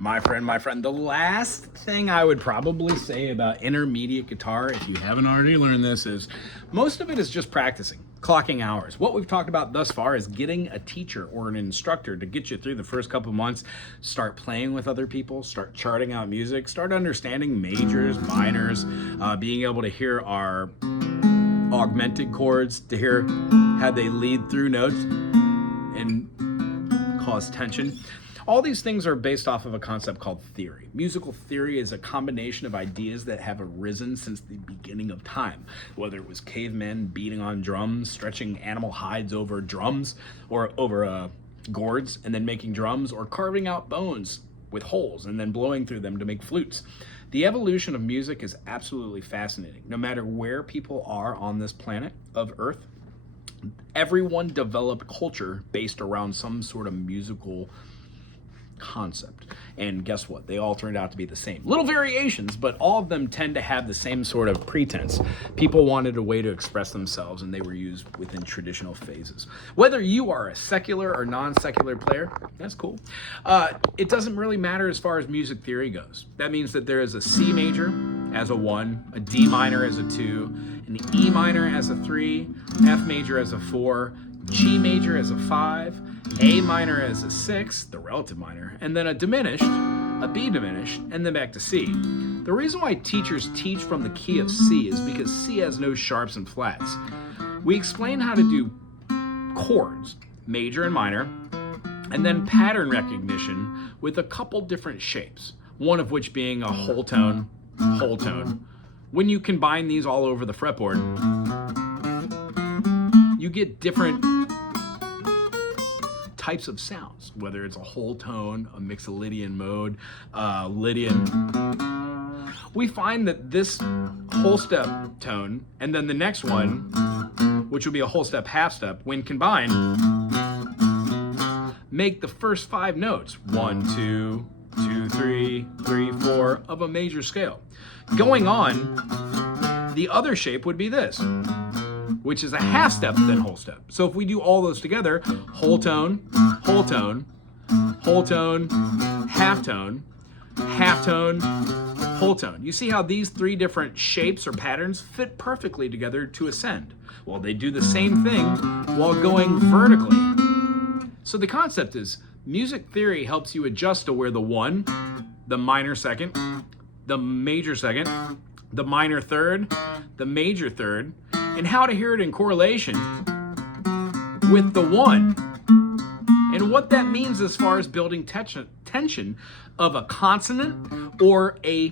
My friend, the last thing I would probably say about intermediate guitar, if you haven't already learned this, is most of it is just practicing, clocking hours. What we've talked about thus far is getting a teacher or an instructor to get you through the first couple months, start playing with other people, start charting out music, start understanding majors, minors, being able to hear our augmented chords, to hear how they lead through notes and cause tension. All these things are based off of a concept called theory. Musical theory is a combination of ideas that have arisen since the beginning of time, whether it was cavemen beating on drums, stretching animal hides over drums or over gourds and then making drums, or carving out bones with holes and then blowing through them to make flutes. The evolution of music is absolutely fascinating. No matter where people are on this planet of Earth, everyone developed culture based around some sort of musical concept. And guess what? They all turned out to be the same. Little variations, but all of them tend to have the same sort of pretense. People wanted a way to express themselves, and they were used within traditional phases. Whether you are a secular or non-secular player, that's cool. It doesn't really matter as far as music theory goes. That means that there is a C major as a 1, a D minor as a 2, an E minor as a 3, F major as a 4, G major as a 5, A minor as a 6, the relative minor, and then a diminished, a B diminished, and then back to C. The reason why teachers teach from the key of C is because C has no sharps and flats. We explain how to do chords, major and minor, and then pattern recognition with a couple different shapes, one of which being a whole tone, whole tone. When you combine these all over the fretboard, you get different types of sounds, whether it's a whole tone, a Mixolydian mode, Lydian. We find that this whole step tone and then the next one, which will be a whole step, half step, when combined, make the first 5 notes, 1, 2, 2, 3, 3, 4 of a major scale. Going on, the other shape would be this, which is a half step, then whole step. So if we do all those together, whole tone, whole tone, whole tone, half tone, whole tone. You see how these 3 different shapes or patterns fit perfectly together to ascend? Well, they do the same thing while going vertically. So the concept is music theory helps you adjust to where the 1, the minor second, the major second, the minor third, the major third, and how to hear it in correlation with the 1. And what that means as far as building tension of a consonant or a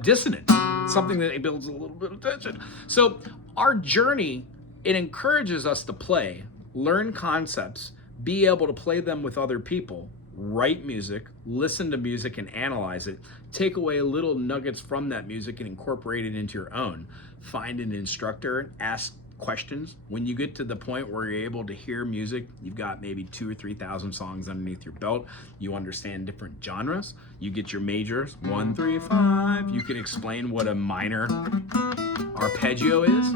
dissonant, something that builds a little bit of tension. So our journey, it encourages us to play, learn concepts, be able to play them with other people, write music, listen to music and analyze it, take away little nuggets from that music and incorporate it into your own. Find an instructor, ask questions. When you get to the point where you're able to hear music, you've got maybe 2,000 or 3,000 songs underneath your belt, you understand different genres, you get your majors, 1, 3, 5, you can explain what a minor arpeggio is.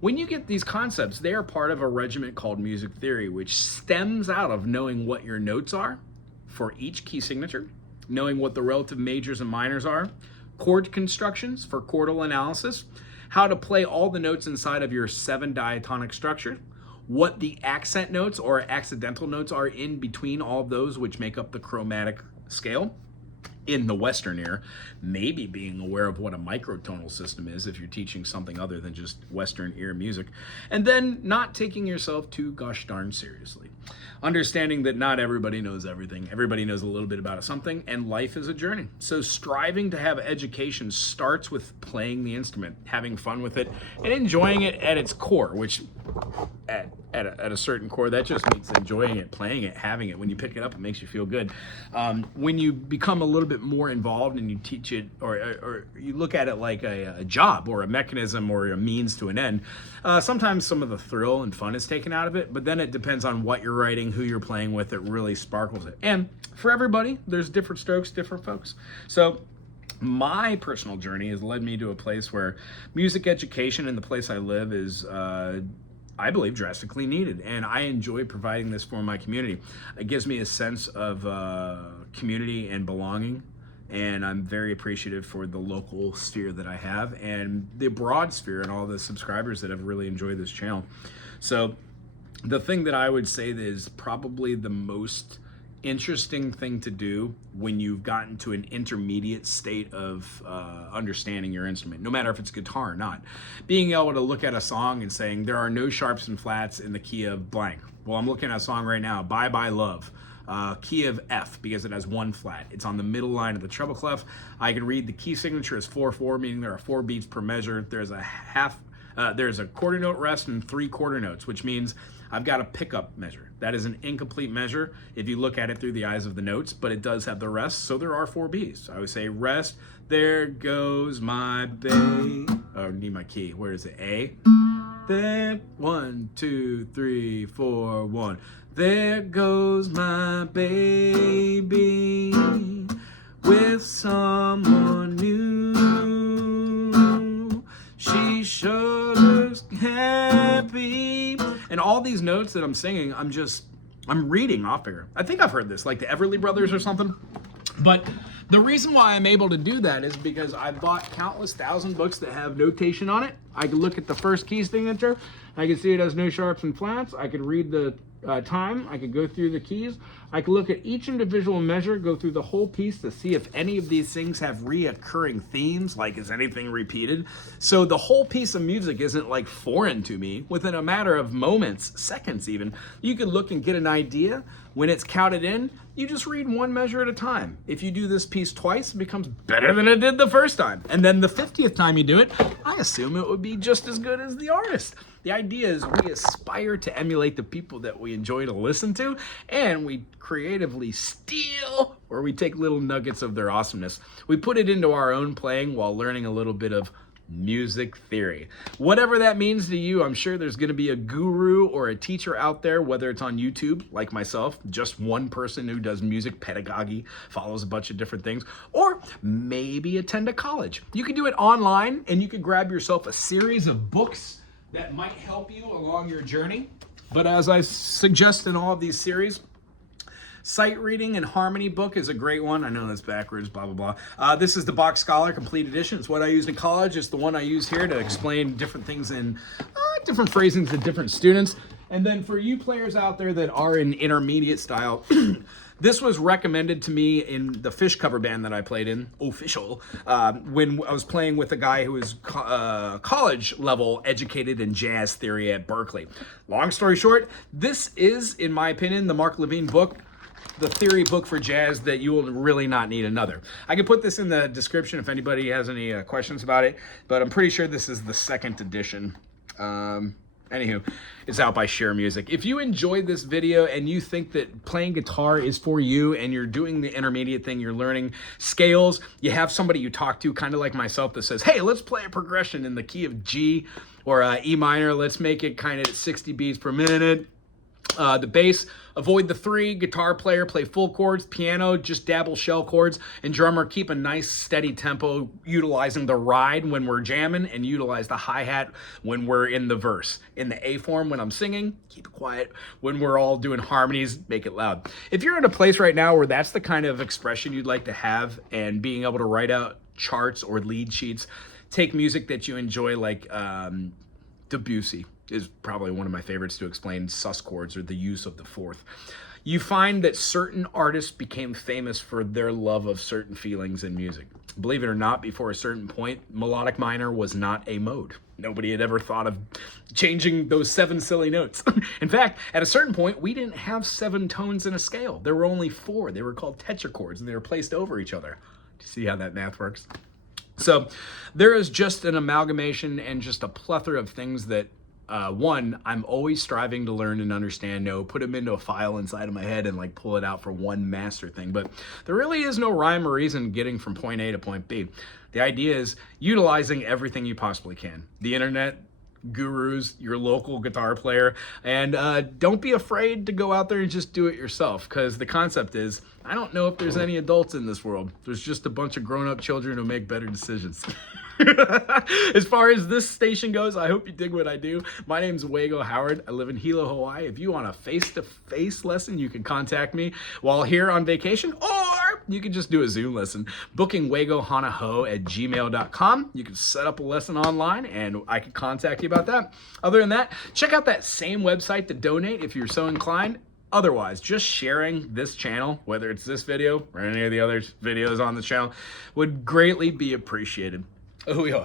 When you get these concepts, they are part of a regiment called music theory, which stems out of knowing what your notes are for each key signature, knowing what the relative majors and minors are, chord constructions for chordal analysis, how to play all the notes inside of your 7 diatonic structure, what the accent notes or accidental notes are in between all of those which make up the chromatic scale in the Western ear, maybe being aware of what a microtonal system is if you're teaching something other than just Western ear music, and then not taking yourself too gosh darn seriously. Understanding that not everybody knows everything. Everybody knows a little bit about something, and life is a journey. So striving to have education starts with playing the instrument, having fun with it, and enjoying it at its core, which at a certain core, that just means enjoying it, playing it, having it. When you pick it up, it makes you feel good. When you become a little bit more involved and you teach it, or you look at it like a job or a mechanism or a means to an end, sometimes some of the thrill and fun is taken out of it, but then it depends on what you're writing, who you're playing with, it really sparkles it. And for everybody, there's different strokes, different folks. So my personal journey has led me to a place where music education in the place I live is I believe drastically needed, and I enjoy providing this for my community. It gives me a sense of community and belonging. and I'm very appreciative for the local sphere that I have and the broad sphere and all the subscribers that have really enjoyed this channel. So the thing that I would say that is probably the most interesting thing to do when you've gotten to an intermediate state of understanding your instrument, no matter if it's guitar or not, being able to look at a song and saying there are no sharps and flats in the key of blank. Well, I'm looking at a song right now, Bye Bye Love, key of F, because it has one flat. It's on the middle line of the treble clef. I can read the key signature as 4/4, meaning there are 4 beats per measure. There's a quarter note rest and 3 quarter notes, which means I've got a pickup measure. That is an incomplete measure if you look at it through the eyes of the notes, but it does have the rest, so there are 4 Bs. I would say rest, there goes my babe. Oh, I need my key. Where is it? A. There, 1, 2, 3, 4, 1. There goes my baby with someone new. She sure looks happy. And all these notes that I'm singing, I'm reading off here. I think I've heard this, like the Everly Brothers or something. But the reason why I'm able to do that is because I bought countless thousand books that have notation on it. I can look at the first key signature. I can see it has no sharps and flats. I can read the time. I could go through the keys. I could look at each individual measure, go through the whole piece to see if any of these things have reoccurring themes, like is anything repeated. So the whole piece of music isn't like foreign to me. Within a matter of moments, seconds even, you can look and get an idea. When it's counted in, you just read one measure at a time. If you do this piece twice, it becomes better than it did the first time. And then the 50th time you do it, I assume it would be just as good as the artist. The idea is we aspire to emulate the people that we enjoy to listen to, and we creatively steal, or we take little nuggets of their awesomeness. We put it into our own playing while learning a little bit of music theory. Whatever that means to you, I'm sure there's going to be a guru or a teacher out there, whether it's on YouTube, like myself, just one person who does music pedagogy, follows a bunch of different things, or maybe attend a college. You can do it online, and you can grab yourself a series of books that might help you along your journey. But as I suggest in all of these series, Sight Reading and Harmony book is a great one. I know that's backwards, blah, blah, blah. This is the Bach Scholar Complete Edition. It's what I used in college. It's the one I use here to explain different things in different phrasings to different students. And then for you players out there that are in intermediate style, this was recommended to me in the Fish cover band that I played in, Official, when I was playing with a guy who was college level educated in jazz theory at Berkeley. Long story short, this is, in my opinion, the Mark Levine book, the theory book for jazz that you will really not need another. I can put this in the description if anybody has any questions about it, but I'm pretty sure this is the 2nd edition. Anywho, it's out by Share Music. If you enjoyed this video and you think that playing guitar is for you and you're doing the intermediate thing, you're learning scales, you have somebody you talk to, kind of like myself, that says, hey, let's play a progression in the key of G or E minor. Let's make it kind of 60 beats per minute. The bass, avoid the 3. Guitar player, play full chords. Piano, just dabble shell chords. And drummer, keep a nice steady tempo, utilizing the ride when we're jamming and utilize the hi-hat when we're in the verse. In the A form when I'm singing, keep it quiet. When we're all doing harmonies, make it loud. If you're in a place right now where that's the kind of expression you'd like to have and being able to write out charts or lead sheets, take music that you enjoy like Debussy is probably one of my favorites to explain sus chords or the use of the 4th. You find that certain artists became famous for their love of certain feelings in music. Believe it or not, before a certain point, melodic minor was not a mode. Nobody had ever thought of changing those 7 silly notes. In fact, at a certain point, we didn't have 7 tones in a scale. There were only 4. They were called tetrachords, and they were placed over each other. Do you see how that math works? So there is just an amalgamation and just a plethora of things that one, I'm always striving to learn and understand, put them into a file inside of my head and like pull it out for one master thing. But there really is no rhyme or reason getting from point A to point B. The idea is utilizing everything you possibly can. The internet, gurus, your local guitar player, and don't be afraid to go out there and just do it yourself, because the concept is, I don't know if there's any adults in this world. There's just a bunch of grown-up children who make better decisions. As far as this station goes, I hope you dig what I do. My name's Wago Howard. I live in Hilo, Hawaii. If you want a face-to-face lesson, you can contact me while here on vacation, or or you can just do a Zoom lesson. bookingwagohanaho@gmail.com. You can set up a lesson online and I can contact you about that. Other than that, check out that same website to donate if you're so inclined. Otherwise, just sharing this channel, whether it's this video or any of the other videos on the channel, would greatly be appreciated. Oh yeah.